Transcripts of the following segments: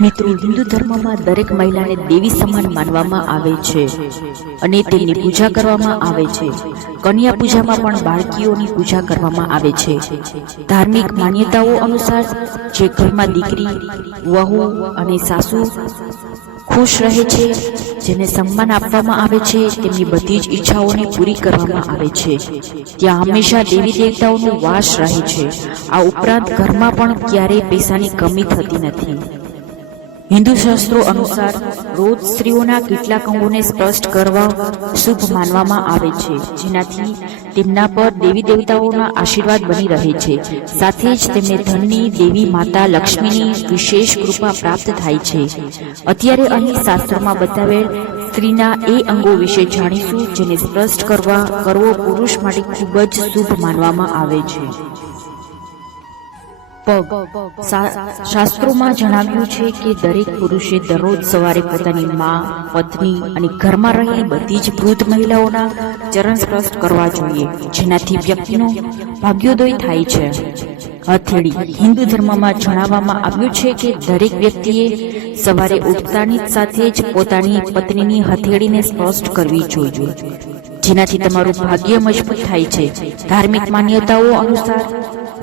મિત્રો, હિન્દુ ધર્મમાં દરેક મહિલાને દેવી સમાન માનવામાં આવે છે અને તેમની પૂજા કરવામાં આવે છે. કન્યા પૂજામાં પણ બાળકીઓની પૂજા કરવામાં આવે છે. ધાર્મિક માન્યતાઓ અનુસાર જે ઘરમાં દીકરી, વહુ અને સાસુ ખુશ રહે છે, જેને સન્માન આપવામાં આવે છે, તેમની બધી જ ઈચ્છાઓને પૂરી કરવામાં આવે છે. ત્યાં હંમેશા દેવી દેવતાઓનો વાસ રહે છે. આ ઉપરાંત ઘરમાં પણ ક્યારેય પૈસાની કમી થતી નથી. હિન્દુ શાસ્ત્રો અનુસાર રોજ સ્ત્રીઓના કેટલાક અંગોને સ્પષ્ટ કરવા શુભ માનવામાં આવે છે. જેનાથી તેમના પર દેવી દેવતાઓના આશીર્વાદ બની રહે છે. સાથે જ તેમને ધનની દેવી માતા લક્ષ્મીની વિશેષ કૃપા પ્રાપ્ત થાય છે. અત્યારે અહીં શાસ્ત્રોમાં બતાવેલ સ્ત્રીના એ અંગો વિશે જાણીશું જેને સ્પષ્ટ કરવા કરવો પુરુષ માટે ખૂબ જ શુભ માનવામાં આવે છે. પગ શાસ્ત્રોમાં જણાવ્યું છે કે દરેક પુરુષે દરરોજ સવારે પોતાની મા, પત્ની અને ઘરમાં રહેલી બધી જ વૃદ્ધ મહિલાઓના ચરણ સ્પર્શ કરવા જોઈએ, જેનાથી વ્યક્તિનો ભાગ્યોદય થાય છે. હથેળી હિન્દુ ધર્મમાં જણાવવામાં આવ્યું છે કે દરેક વ્યક્તિએ સવારે ઉઠતાની સાથે જ પોતાની પત્નીની હથેળીને સ્પર્શ કરવી જોઈએ, જેનાથી તમારું ભાગ્ય મજબૂત થાય છે. ધાર્મિક માન્યતાઓ અનુસાર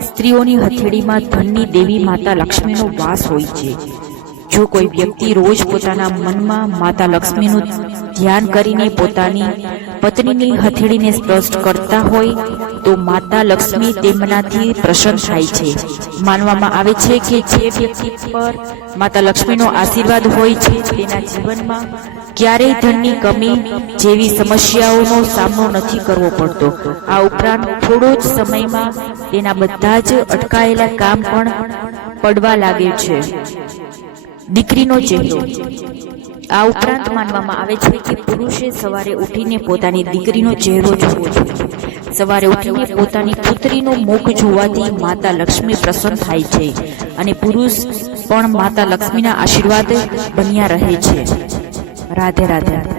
સ્ત્રીઓની હથેળીમાં ધનની દેવી માતા લક્ષ્મીનો વાસ હોય છે. જો કોઈ વ્યક્તિ રોજ પોતાના મનમાં માતા લક્ષ્મીનું ધ્યાન કરીને પોતાની પત્નીની હથેળીને સ્પષ્ટ કરતા હોય તો માતા લક્ષ્મી તેમનાથી પ્રસન્ન થાય છે. માનવામાં આવે છે કે જે વ્યક્તિ પર માતા લક્ષ્મીનો આશીર્વાદ હોય છે તેના જીવનમાં ક્યારેય ધનની કમી જેવી સમસ્યાઓનો સામનો નથી કરવો પડતો. આ ઉપરાંત થોડો જ સમયમાં તેના બધા જ અટકાયેલા કામ પણ પડવા લાગે છે. દીકરીનો ચહેરો. આ ઉપરાંત માનવામાં આવે છે કે પુરુષે સવારે ઉઠીને પોતાની દીકરીનો ચહેરો જોવો જોઈએ સવારે ઉઠીને પોતાની પુત્રીનું મુખ જોવાથી માતા લક્ષ્મી પ્રસન્ન થાય છે અને પુરુષ પણ માતા લક્ષ્મીના આશીર્વાદ બન્યા રહે છે. રાધે રાધે.